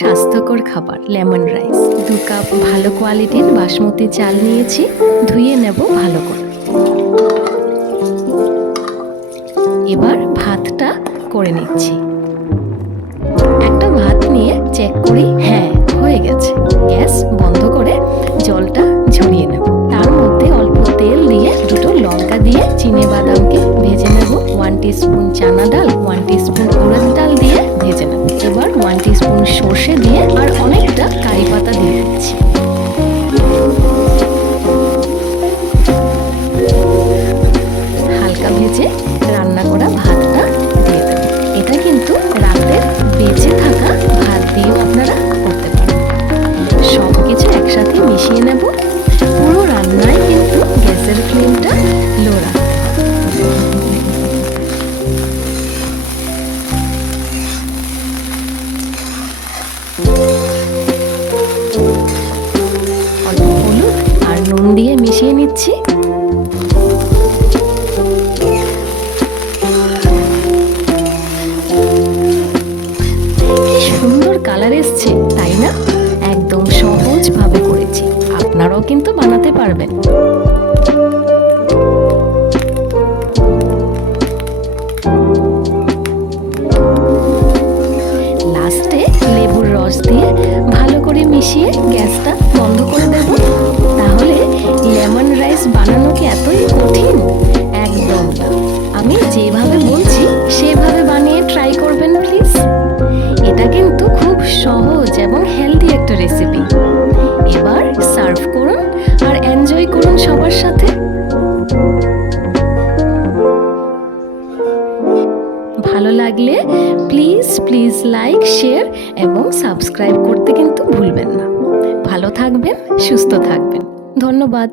স্বাস্থ্যকর খাবার lemon rice. 2 cup ভালো কোয়ালিটির বাসমতি চাল নিয়েছি, ধুয়ে নেব ভালো করে। এবার ভাতটা করে নিচ্ছি। একটা ভাত নিয়ে চেক করি, হ্যাঁ হয়ে গেছে। গ্যাস বন্ধ করে জলটা ঝরিয়ে নেব। তার মধ্যে অল্প তেল দিয়ে 2টো লঙ্কা দিয়ে চিনে বাদামকে ভেজে নেব। 1 টিস্পুন চানা ডাল, 1 টিস্পুন উড়দ ডাল দিয়ে ভেজে নেব। এবার 1 টিস্পুন সর্ষে দিয়ে আর অনেকটা কারি পাতা দিয়ে দিচ্ছি। হালকা ভেজে রান্না করা ভাতটা দিয়ে দেব। এটা কিন্তু রাতের বেঁচে থাকা ভাত দিয়েও আপনারা করতে পারেন। সব কিছু একসাথে মিশিয়ে নেব। পুরো রান্নায় কিন্তু গ্যাসের ফ্লেমটা লো রাখতে হবে। অল্প হলুদ আর নুন দিয়ে মিশিয়ে নিচ্ছি। সুন্দর কালার এসছে, তাই না? একদম সহজ ভাবে করেছি, আপনারাও কিন্তু বানাতে পারবেন। লাস্টে লেবুর রস দিয়ে ভালো করে মিশিয়ে গ্যাসটা বন্ধ করে দেব। তাহলে লেমন রাইস বানানো কি এতই কঠিন? একদম না। আমি যেভাবে বলছি সেভাবে বানিয়ে ট্রাই করবেন প্লিজ। এটা কিন্তু খুব সহজ এবং হেলদি একটা রেসিপি। এবার সার্ভ করুন আর এনজয় করুন সবার সাথে। ভালো লাগলে প্লিজ লাইক, শেয়ার এবং সাবস্ক্রাইব করতে কিন্তু ভুলবেন না। ভালো থাকবেন, সুস্থ থাকবেন। ধন্যবাদ।